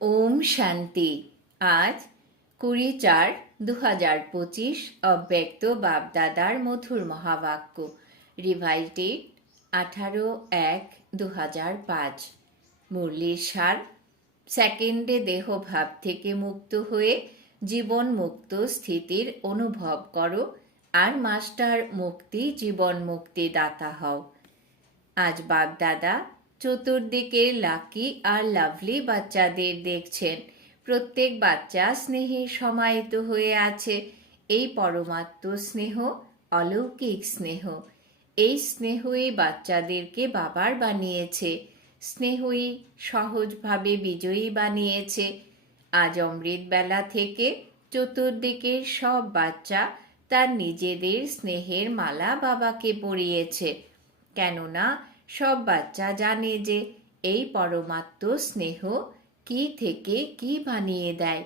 ওম শান্তি। আজ কুড়ি চার দু হাজার পঁচিশ অব্যক্ত বাপদাদার মধুর মহাবাক্য। রিভাইটেড আঠারো এক দু হাজার পাঁচ। মুরলির সার সেকেন্ডে দেহভাব থেকে মুক্ত হয়ে জীবন মুক্ত স্থিতির অনুভব করো আর মাস্টার মুক্তি জীবন মুক্তি দাতা হও। আজ বাগদাদা চতুর্দিকে লাকি আর লাভলি বাচ্চাদের দেখছেন। প্রত্যেক বাচ্চা স্নেহে সমাহিত হয়ে আছে। এই পরমাত্ম স্নেহ, অলৌকিক স্নেহ। এই স্নেহই বাচ্চাদেরকে বাবার বানিয়েছে। স্নেহই সহজভাবে বিজয়ী বানিয়েছে। আজ অমৃত বেলা থেকে চতুর্দিকের সব বাচ্চা তার নিজেদের স্নেহের মালা বাবাকে পরিয়েছে। কেননা সব বাচ্চা জানে যে এই পরমাত্ম স্নেহ কি থেকে কি বানিয়ে দেয়।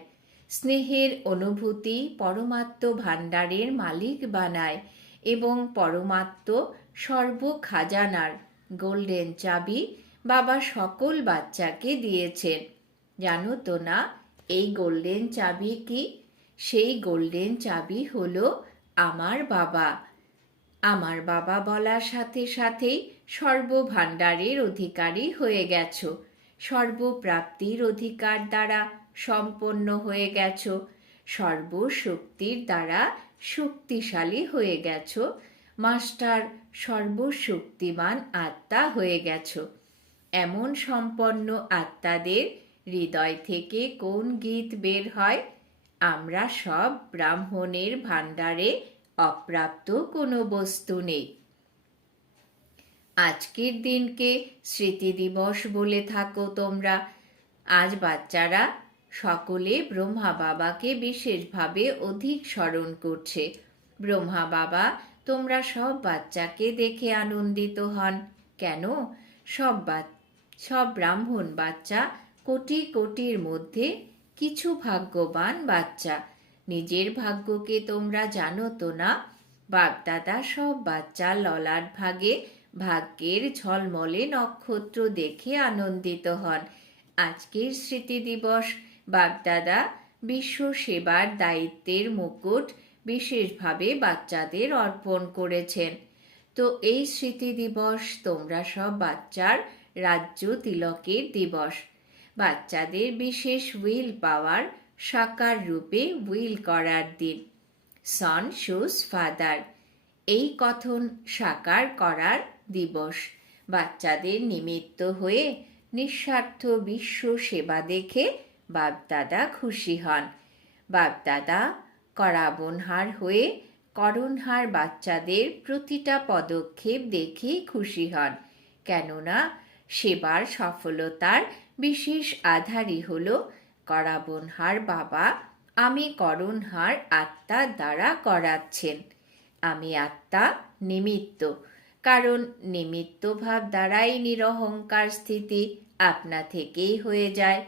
স্নেহের অনুভূতি পরমাত্ম ভাণ্ডারের মালিক বানায় এবং পরমাত্ম সর্ব খাজানার গোল্ডেন চাবি বাবা সকল বাচ্চাকে দিয়েছেন জানো তো না, এই গোল্ডেন চাবি কি? সেই গোল্ডেন চাবি হলো আমার বাবা। আমার বাবা বলার সাথে সাথেই সর্বভাণ্ডারের অধিকারী হয়ে গেছ। সর্বপ্রাপ্তির অধিকার দ্বারা সম্পন্ন হয়ে গেছ। সর্বশক্তির দ্বারা শক্তিশালী হয়ে গেছ। মাস্টার সর্বশক্তিমান আত্মা হয়ে গেছ। এমন সম্পন্ন আত্মাদের হৃদয় থেকে কোন গীত বের হয়? আমরা সব ব্রাহ্মণের ভাণ্ডারে অপ্রাপ্ত কোনো বস্তু নেই। আজকের দিনকে স্মৃতি দিবস বলে থাকো তোমরা। আজ বাচ্চারা সকলে ব্রহ্মা বাবাকে বিশেষভাবে অধিক স্মরণ করছে। ব্রহ্মা বাবা, তোমরা সব বাচ্চাকে দেখে আনন্দিত হন। কেন? সব সব ব্রাহ্মণ বাচ্চা কোটি কোটির মধ্যে কিছু ভাগ্যবান বাচ্চা। নিজের ভাগ্যকে তোমরা জানো তো না? বাগদাদা সব বাচ্চা ললাট ভাগে ভাগ্যের ঝলমলে নক্ষত্র দেখে আনন্দিত হন। আজকের স্মৃতি দিবস। বাগদাদা বিশ্ব সেবার দায়িত্বের মুকুট বিশেষভাবে বাচ্চাদের অর্পণ করেছেন। তো এই স্মৃতি দিবস তোমরা সব বাচ্চার রাজ্য তিলকের দিবস। বাচ্চাদের বিশেষ উইল পাওয়ার সাকার রূপে উইল করার দিন। সন শুস ফাদার। এই কথন সাকার করার দিবস। বাচ্চাদের নিমিত্ত হয়ে নিঃস্বার্থ বিশ্ব সেবা দেখে বাপদাদা খুশি হন। বাপদাদা করাবনহার হয়ে করণহার বাচ্চাদের প্রতিটা পদক্ষেপ দেখে খুশি হন। কেননা সেবার সফলতার বিশেষ আধারই হল করাবনহার বাবা আমি করণহার আত্মার দ্বারা করাচ্ছেন। আমি আত্মা নিমিত্ত। কারণ নিমিত্ত ভাব দ্বারাই নিরহংকার স্থিতি আপনা থেকেই হয়ে যায়।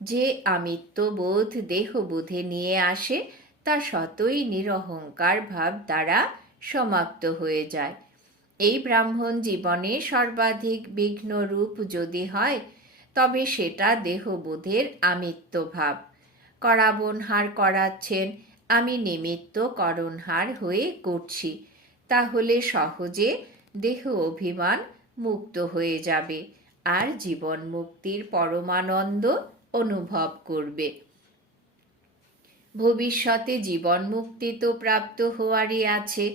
যে আমিত্ব বোধ দেহবোধে নিয়ে আসে, তা শতই নিরহংকার ভাব দ্বারা সমাপ্ত হয়ে যায়। এই ব্রাহ্মণ জীবনে সর্বাধিক বিঘ্ন রূপ যদি হয়, তবে সেটা দেহবোধের আমিত্ব ভাব করাবনহার করাচ্ছেন, আমি নিমিত্ত করণহার হয়ে করছি। তাহলে সহজে দেহ অভিমান মুক্ত হয়ে যাবে আর জীবন মুক্তির পরমানন্দ অনুভব করবে। ভবিষ্যতে জীবন মুক্তি তো প্রাপ্ত হওয়ারই আছে,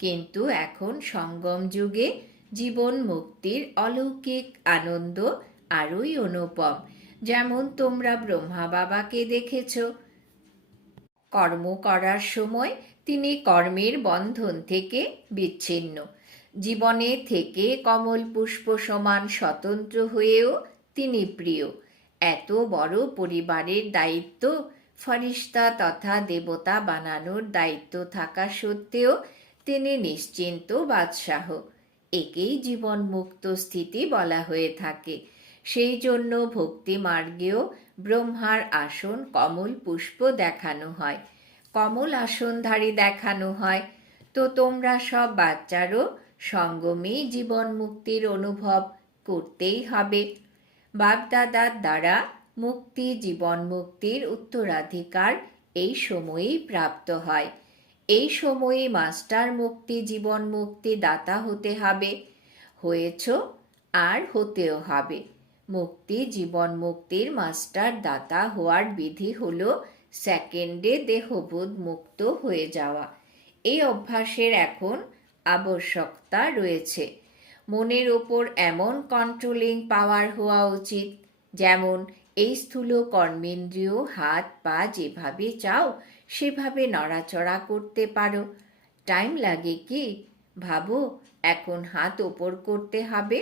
কিন্তু এখন সঙ্গম যুগে জীবন মুক্তির অলৌকিক আনন্দ আরই অনুপম। যেমন তোমরা ব্রহ্মা বাবাকে দেখেছ, কর্ম করার সময় তিনি কর্মের বন্ধন থেকে বিচ্ছিন্ন। জীবনে থেকে কমল পুষ্প সমান স্বতন্ত্র হয়েও তিনি প্রিয়। এত বড় পরিবারের দায়িত্ব ফরিস্তা তথা দেবতা বানানোর দায়িত্ব থাকা সত্ত্বেও তিনি নিশ্চিন্ত বাদশাহ। একেই জীবন মুক্ত স্থিতি বলা হয়ে থাকে। সেই জন্য ভক্তি মার্গেও ব্রহ্মার আসন কমল পুষ্প দেখানো হয়। কমল আসনধারী দেখানো হয়। তো তোমরা সব বাচ্চারও সঙ্গমেই জীবন মুক্তির অনুভব করতেই হবে। বাপদাদার দ্বারা মুক্তি জীবন মুক্তির উত্তরাধিকার এই সময়েই প্রাপ্ত হয়। এই সময়ে মাস্টার মুক্তি জীবন মুক্তি দাতা হতে হবে। হয়েছ আর হতেও হবে। মুক্তি জীবন মুক্তির মাস্টার দাতা হওয়ার বিধি হলো সেকেন্ডে দেহবোধ মুক্ত হয়ে যাওয়া। এই অভ্যাসের এখন আবশ্যকতা রয়েছে। মনের ওপর এমন কন্ট্রোলিং পাওয়ার হওয়া উচিত, যেমন এই স্থূল কর্মেন্দ্রীয় হাত পা যেভাবে চাও, সেভাবে নড়াচড়া করতে পারো। টাইম লাগে কি? ভাবো, এখন হাত ওপর করতে হবে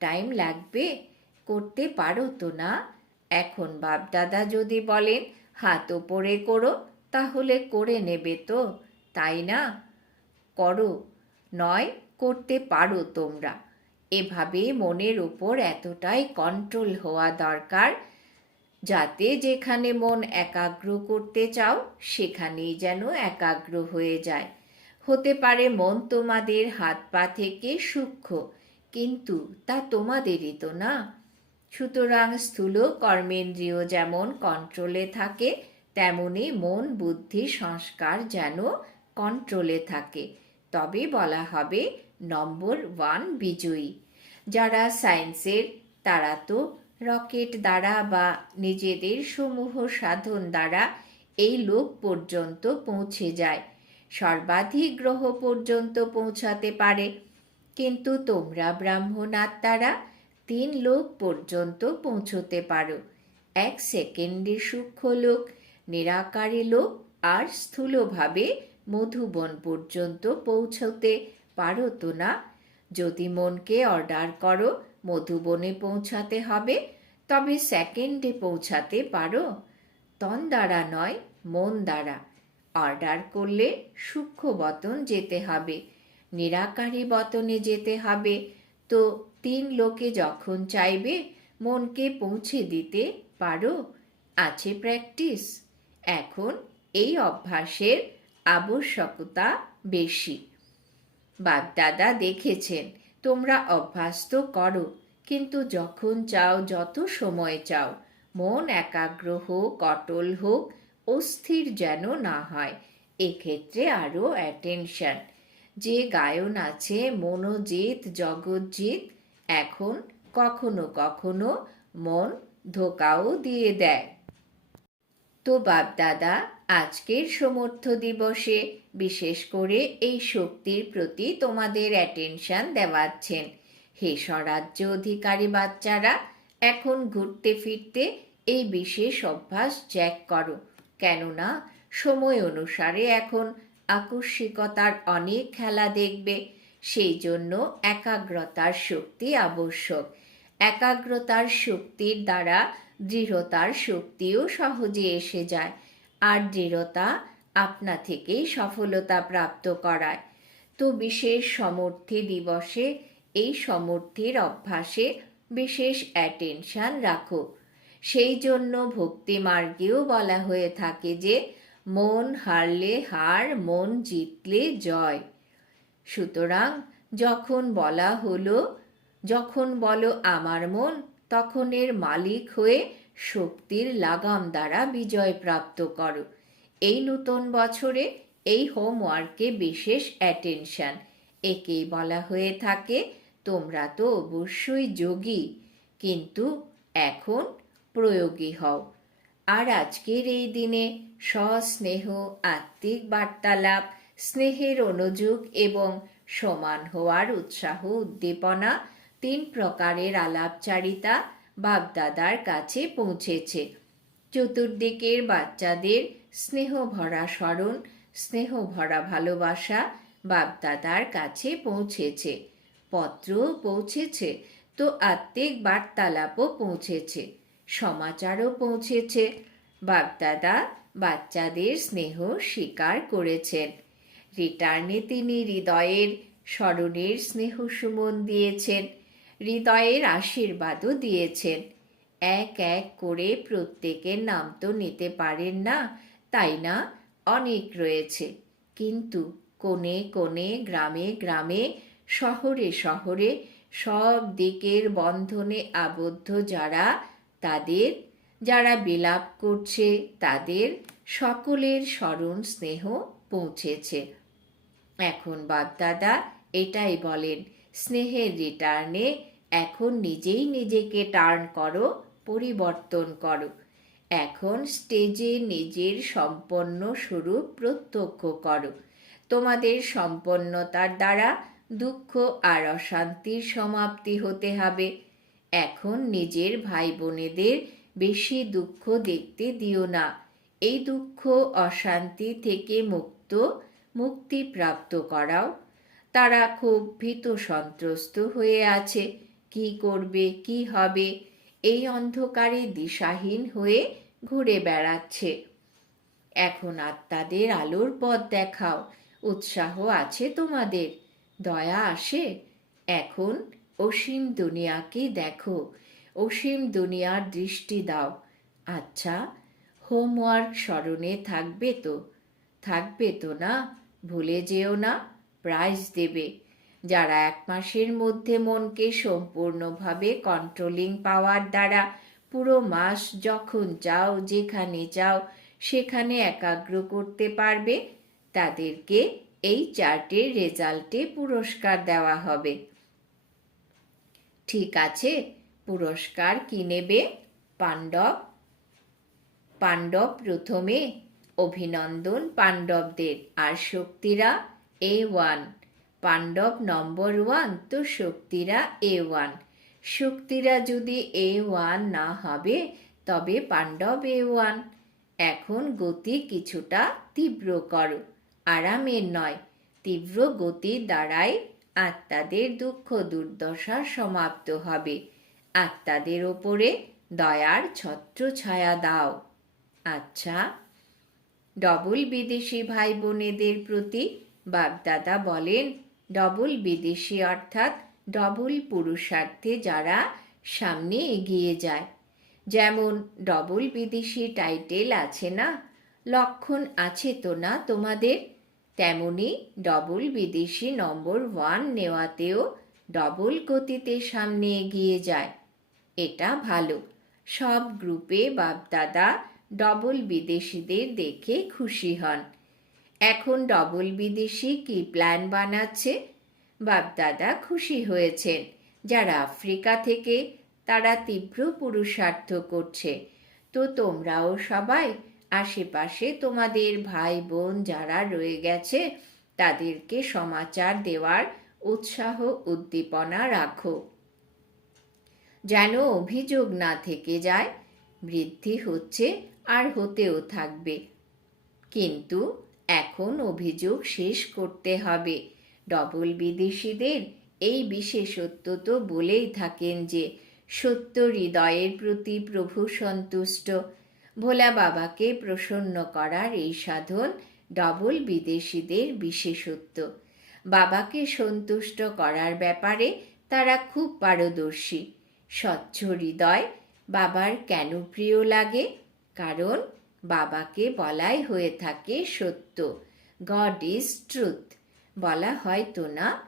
টাইম লাগবে, করতে পারো তো না? এখন বাপদাদা যদি বলেন, হাত ওপরে করো, তাহলে করে নেবে তো। তাই না? করো। নয়, করতে পারো তোমরা। এভাবে মনের উপর এতটাই কন্ট্রোল হওয়া দরকার যাতে যেখানে মন একাগ্র করতে চাও, সেখানেই যেন একাগ্র হয়ে যায়। হতে পারে মন তোমাদের হাত পা থেকে সূক্ষ্ম, কিন্তু তা তোমাদেরই তো না। সুতরাং স্থূল কর্মেন্দ্রিয় যেমন কন্ট্রোলে থাকে, তেমনি মন বুদ্ধি সংস্কার যেন কন্ট্রোলে থাকে। তবে বলা হবে নম্বর ওয়ান বিজয়ী। যারা সায়েন্সের, তারা তো রকেট দ্বারা বা নিজেদের সমূহ সাধন দ্বারা এই লোক পর্যন্ত পৌঁছে যায়। সর্বাধিক গ্রহ পর্যন্ত পৌঁছাতে পারে। কিন্তু তোমরা ব্রাহ্মণ আত্মারা তিন লোক পর্যন্ত পৌঁছতে পারো। এক সেকেন্ডে সূক্ষ্ম লোক, নিরাকারী লোক আর স্থূলভাবে মধুবন পর্যন্ত পৌঁছতে পারো তো না? যদি মনকে অর্ডার করো, মধুবনে পৌঁছাতে হবে, তবে সেকেন্ডে পৌঁছাতে পারো। তন দ্বারা নয় মন দ্বারা অর্ডার করলে সূক্ষ্ম বতন যেতে হবে, নিরাকারী বতনে যেতে হবে। তো তিন লোকে যখন চাইবে, মনকে পৌঁছে দিতে পারো। আছে প্র্যাকটিস এখন এই অভ্যাসের আবশ্যকতা বেশি। বাগদাদা দেখেছেন, তোমরা অভ্যাস্ত করো, কিন্তু যখন চাও যত সময় চাও, মন একাগ্র হোক অটল হোক, অস্থির যেন না হয়, এক্ষেত্রে আরও অ্যাটেনশন যে গায়ন আছে মনোজিৎ জগৎজিৎ এখন কখনো কখনো মন ধোকাও দিয়ে দেয়। তো বাপদাদা, আজকের সমর্থ দিবসে বিশেষ করে এই শক্তির প্রতি তোমাদের অ্যাটেনশন দেওয়াচ্ছেন। হে স্বরাজ্য অধিকারী বাচ্চারা, এখন ঘুরতে ফিরতে এই বিশেষ অভ্যাস জ্যাক করো। কেননা, সময় অনুসারে এখন আকস্মিকতার অনেক খেলা দেখবে সেই জন্য একাগ্রতার শক্তি আবশ্যক। একাগ্রতার শক্তির দ্বারা দৃঢ়তার শক্তিও সহজে এসে যায় আর দৃঢ়তা আপনা থেকেই সফলতা প্রাপ্ত করায়। তো বিশেষ সমর্থি দিবসে এই সমর্থির অভ্যাসে বিশেষ অ্যাটেনশান রাখো। সেই জন্য ভক্তি মার্গেও বলা হয়ে থাকে যে, মন হারলে হার, মন জিতলে জয়। সুতরাং যখন বলা হলো যখন বলো আমার মন, তখন এর মালিক হয়ে শক্তির লাগাম দ্বারা বিজয় প্রাপ্ত করো। এই নূতন বছরে এই হোমওয়ার্কে বিশেষ অ্যাটেনশন একেই বলা হয়ে থাকে, তোমরা তো অবশ্যই যোগী, কিন্তু এখন প্রয়োগী হও। আর আজকের এই দিনে সস্নেহ আত্মিক বার্তালাপ, স্নেহের অনুযোগ এবং সমান হওয়ার উৎসাহ, উদ্দীপনা তিন প্রকারের আলাপচারিতা বাগদাদার কাছে পৌঁছেছে। চতুর্দিকের বাচ্চাদের স্নেহ ভরা স্মরণ স্নেহ ভরা ভালোবাসা বাগদাদার কাছে পৌঁছেছে। পত্র পৌঁছেছে, তো আত্মিক বার্তালাপও পৌঁছেছে। সমাচারও পৌঁছেছে। বাগদাদা বাচ্চাদের স্নেহ স্বীকার করেছেন। রিটার্নে তিনি হৃদয়ের স্মরণের স্নেহ সুমন দিয়েছেন। হৃদয়ের আশীর্বাদও দিয়েছেন। এক এক করে প্রত্যেকের নাম তো নিতে পারেন না, তাই না? অনেক রয়েছে। কিন্তু কোণে কোণে, গ্রামে গ্রামে, শহরে শহরে সব দিকের বন্ধনে আবদ্ধ যারা, তাদের, যারা বিলাপ করছে, তাদের সকলের স্মরণ স্নেহ পৌঁছেছে। এখন বাপদাদা এটাই বলেন, স্নেহের রিটার্নে এখন নিজেই নিজেকে টার্ন করো, পরিবর্তন করো। এখন স্টেজে নিজের সম্পন্ন স্বরূপ প্রত্যক্ষ করো। তোমাদের সম্পন্নতার দ্বারা দুঃখ আর অশান্তির সমাপ্তি হতে হবে। এখন নিজের ভাই বোনেদের বেশি দুঃখ দেখতে দিও না। এই দুঃখ অশান্তি থেকে মুক্ত মুক্তি প্রাপ্ত করাও। তারা খুব ভীত সন্ত্রস্ত হয়ে আছে। কি করবে, কি হবে? এই অন্ধকারে দিশাহীন হয়ে ঘুরে বেড়াচ্ছে। এখন আত্মাদের আলোর পথ দেখাও, উৎসাহ আছে তোমাদের। দয়া আসে? এখন অসীম দুনিয়াকে দেখো, অসীম দুনিয়ার দৃষ্টি দাও। আচ্ছা হোমওয়ার্ক স্মরণে থাকবে তো? থাকবে তো না? ভুলে যেও না, প্রাইজ দেবে। যারা এক মাসের মধ্যে মনকে সম্পূর্ণভাবে কন্ট্রোলিং পাওয়ার দ্বারা পুরো মাস যখন চাও যেখানে চাও সেখানে একাগ্র করতে পারবে, তাদেরকে এই চার্টের রেজাল্টে পুরস্কার দেওয়া হবে। ঠিক আছে, পুরস্কার কি নেবে? পাণ্ডব। পাণ্ডব প্রথমে, অভিনন্দন পাণ্ডবদের। আর শক্তিরা A one Pandav number one, তো শক্তিরা এ ওয়ান শক্তিরা যদি এ ওয়ান না হবে, তবে পাণ্ডব এ ওয়ান এখন গতি কিছুটা তীব্র করো, আরামের নয়। তীব্র গতির দ্বারাই আত্মাদের দুঃখ দুর্দশা সমাপ্ত হবে। আত্মাদের ওপরে দয়ার ছত্র ছায়া দাও। আচ্ছা ডবল বিদেশি ভাই বোনেদের প্রতি বাগদাদা বলেন ডবল বিদেশি অর্থাৎ ডবল পুরুষার্থে যারা সামনে এগিয়ে যায়। যেমন ডবল বিদেশি টাইটেল আছে না? লক্ষণ আছে তো না তোমাদের? তেমনি ডবল বিদেশি নম্বর ওয়ান নেওয়াতেও ডবল গতিতে সামনে এগিয়ে যায়। এটা ভালো। সব গ্রুপে বাপদাদা ডবল বিদেশিদের দেখে খুশি হন। এখন ডবল বিদেশি কি প্ল্যান বানাচ্ছে? বাপদাদা খুশি হয়েছেন। যারা আফ্রিকা থেকে, তারা তীব্র পুরুষার্থ করছে। তো তোমরাও সবাই, আশেপাশে তোমাদের ভাই বোন যারা রয়ে গেছে, তাদেরকে সমাচার দেওয়ার উৎসাহ, উদ্দীপনা রাখো। যেন অভিযোগ না থেকে যায়, বৃদ্ধি হচ্ছে আর হতেও থাকবে। কিন্তু এখন অভিযোগ শেষ করতে হবে। ডবল বিদেশিদের এই বিশেষত্ব তো বলেই থাকেন যে, সত্য হৃদয়ের প্রতি প্রভু সন্তুষ্ট। ভোলা বাবাকে প্রসন্ন করার এই সাধন ডবল বিদেশিদের বিশেষত্ব। বাবাকে সন্তুষ্ট করার ব্যাপারে তারা খুব পারদর্শী। স্বচ্ছ হৃদয় বাবার কেন প্রিয় লাগে? কারণ বাবাকে বলাই হয়ে থাকে সত্য। গড ইজ ট্রুথ বলা হয় তো না?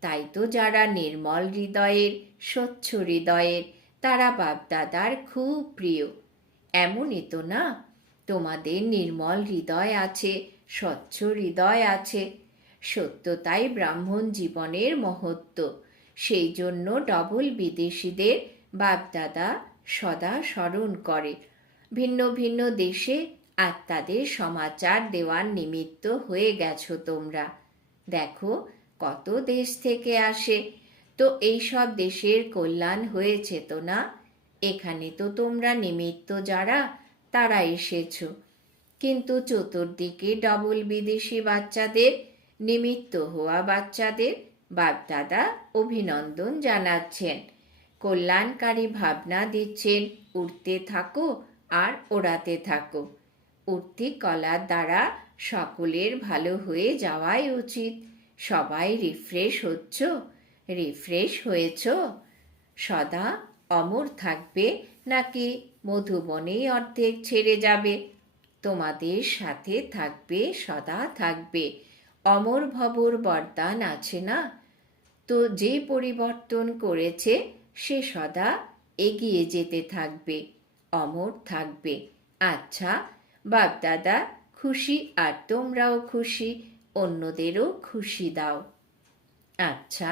তাই তো যারা নির্মল হৃদয়ের, স্বচ্ছ হৃদয়ের, তারা বাপদাদার খুব প্রিয়। এমনই তো না? তোমাদের নির্মল হৃদয় আছে, স্বচ্ছ হৃদয় আছে। সত্যতাই ব্রাহ্মণ জীবনের মহত্ব। সেই জন্য ডবল বিদেশিদের বাপদাদা সদা স্মরণ করে। ভিন্ন ভিন্ন দেশে আত্মাদের সমাচার দেওয়ার নিমিত্ত হয়ে গেছো তোমরা। দেখো, কত দেশ থেকে আসে। তো এই সব দেশের কল্যাণ হয়েছে তো না? এখানে তো তোমরা নিমিত্ত যারা, তারা এসেছ। কিন্তু চতুর্দিকে ডবল বিদেশি বাচ্চাদের, নিমিত্ত হওয়া বাচ্চাদের বাপদাদা অভিনন্দন জানাচ্ছেন। কল্যাণকারী ভাবনা দিচ্ছেন উঠতে থাকো আর ওড়াতে থাকো। উঠতি কলার দ্বারা সকলের ভালো হয়ে যাওয়াই উচিত। সবাই রিফ্রেশ হচ্ছ? রিফ্রেশ হয়েছ? সদা অমর থাকবে নাকি মধুবনেই অর্ধেক ছেড়ে যাবে? তোমাদের সাথে থাকবে, সদা থাকবে। অমর ভবর বরদান আছে না? তো যে পরিবর্তন করেছে, সে সদা এগিয়ে যেতে থাকবে। অমর থাকবে। আচ্ছা বাপদাদা, খুশি আর তোমরাও খুশি, অন্যদেরও খুশি দাও। আচ্ছা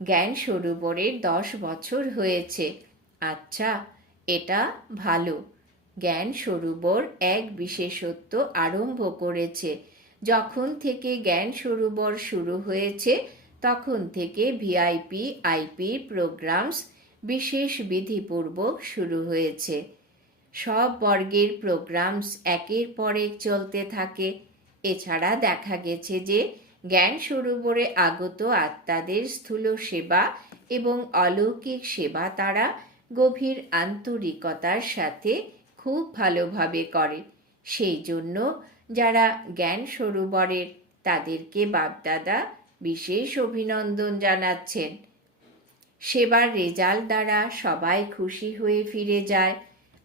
জ্ঞান সরোবরের দশ বছর হয়েছে। আচ্ছা এটা ভালো। জ্ঞান সরোবর এক বিশেষত্ব আরম্ভ করেছে। যখন থেকে জ্ঞান সরোবর শুরু হয়েছে, তখন থেকে ভিআইপি, আইপি প্রোগ্রামস বিশেষ বিধিপূর্বক শুরু হয়েছে। সব বর্গের প্রোগ্রামস একের পর এক চলতে থাকে। এছাড়া দেখা গেছে যে, জ্ঞান সরোবরে আগত আত্মাদের স্থূল সেবা এবং অলৌকিক সেবা তারা গভীর আন্তরিকতার সাথে খুব ভালোভাবে করে। সেই জন্য যারা জ্ঞান সরোবরের তাদেরকে বাপদাদা বিশেষ অভিনন্দন জানাচ্ছেন। সেবার রেজাল্ট দ্বারা সবাই খুশি হয়ে ফিরে যায়।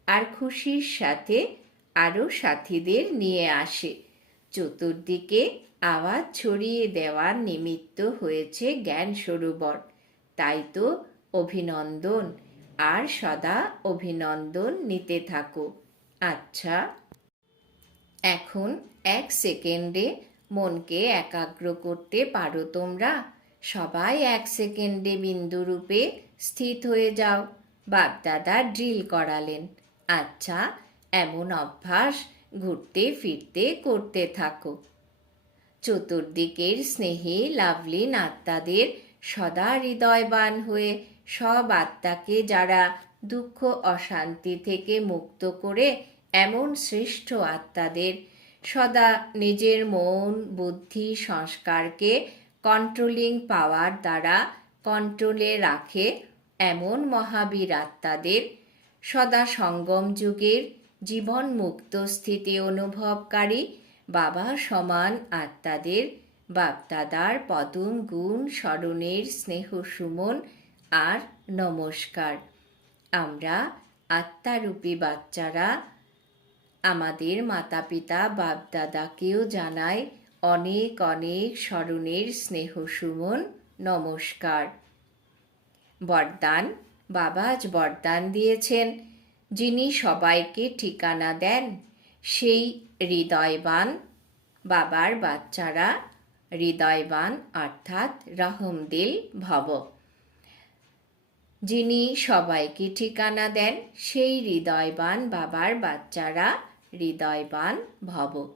আর খুশির সাথে আরও সাথীদের নিয়ে আসে। চতুর্দিকে আওয়াজ ছড়িয়ে দেওয়ার নিমিত্ত হয়েছে জ্ঞান সরোবর। তাই তো অভিনন্দন, আর সদা অভিনন্দন নিতে থাকো। আচ্ছা এখন এক সেকেন্ডে মনকে একাগ্র করতে পারো তোমরা। সবাই এক সেকেন্ডে বিন্দুরূপে স্থিত হয়ে যাও। বাপদাদা ড্রিল করালেন। আচ্ছা এমন অভ্যাস ঘুরতে ফিরতে করতে থাকো। চতুর্দিকের স্নেহী লাভলিন আত্মাদের সদা হৃদয়বান হয়ে সব আত্মাকে যারা দুঃখ, অশান্তি থেকে মুক্ত করে এমন শ্রেষ্ঠ আত্মাদের সদা নিজের মন, বুদ্ধি, সংস্কারকে কন্ট্রোলিং পাওয়ার দ্বারা কন্ট্রোলে রাখে এমন মহাবীর আত্মাদের সদা সঙ্গম যুগের জীবন মুক্ত স্থিতি অনুভবকারী বাবা সমান আত্মাদের বাপদাদার পদম গুণ স্মরণের স্নেহ সুমন আর নমস্কার। আমরা আত্মারূপী বাচ্চারা আমাদের মাতা পিতা বাপদাদাকেও জানাই অনেক অনেক স্মরণের স্নেহ সুমন, নমস্কার। বরদান, বাবা আজ বরদান দিয়েছেন। যিনি সবাইকে ঠিকানা দেন, সেই হৃদয়বান বাবার বাচ্চারা, হৃদয়বান অর্থাৎ রহমদিল ভব। যিনি সবাইকে ঠিকানা দেন, সেই হৃদয়বান বাবার বাচ্চারা, হৃদয়বান ভব।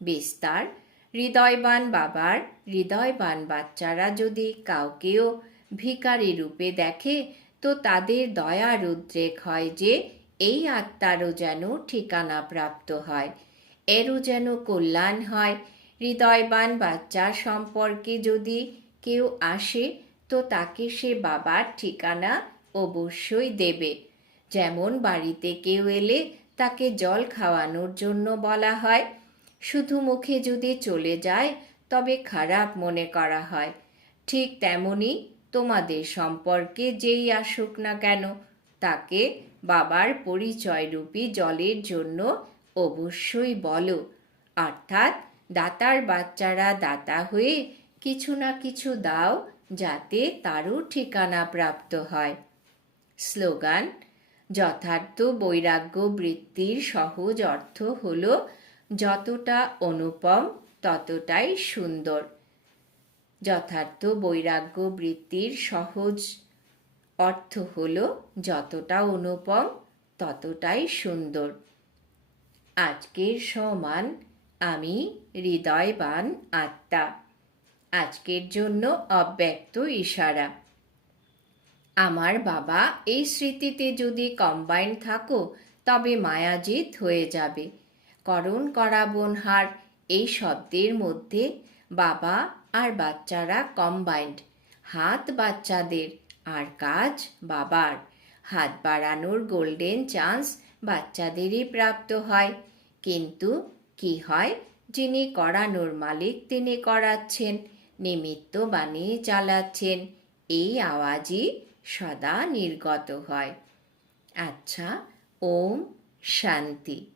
বিস্তার হৃদয়বান বাবার, হৃদয়বান বাচ্চারা যদি কাউকেও ভিকারি রূপে দেখে, তো তাদের দয়ার উদ্রেক হয় যে এই আত্মারও যেন ঠিকানা প্রাপ্ত হয়। এরও যেন কল্যাণ হয়। হৃদয়বান বাচ্চার সম্পর্কে যদি কেউ আসে, তো তাকে সে বাবার ঠিকানা অবশ্যই দেবে। যেমন বাড়িতে কেউ এলে তাকে জল খাওয়ানোর জন্য বলা হয়। শুধু মুখে যদি চলে যায়, তবে খারাপ মনে করা হয়। ঠিক তেমনি তোমাদের সম্পর্কে যেই আসুক না কেন, তাকে বাবার পরিচয়রূপী জলের জন্য অবশ্যই বলো। অর্থাৎ দাতার বাচ্চারা দাতা হয়ে কিছু না কিছু দাও, যাতে তারও ঠিকানা প্রাপ্ত হয়। স্লোগান, যথার্থ বৈরাগ্য বৃত্তির সহজ অর্থ হল যতটা অনুপম, ততটাই সুন্দর। যথার্থ বৈরাগ্য বৃত্তির সহজ অর্থ হল যতটা অনুপম, ততটাই সুন্দর। আজকের সমান আমি হৃদয়বান আত্মা। আজকের জন্য অব্যক্ত ইশারা। আমার বাবা এই স্মৃতিতে যদি কম্বাইন থাকো, তবে মায়াজিত হয়ে যাবে। করণ করা বনহার। এই শব্দের মধ্যে বাবা আর বাচ্চারা কম্বাইন্ড হাত বাচ্চাদের আর কাজ বাবার। হাত বাড়ানোর গোল্ডেন চান্স বাচ্চাদেরই প্রাপ্ত হয়। কিন্তু কি হয়? যিনি করানোর মালিক তিনি করাচ্ছেন, নিমিত্ত বানিয়ে চালাচ্ছেন। এই আওয়াজই সদা নির্গত হয়। আচ্ছা ওম শান্তি।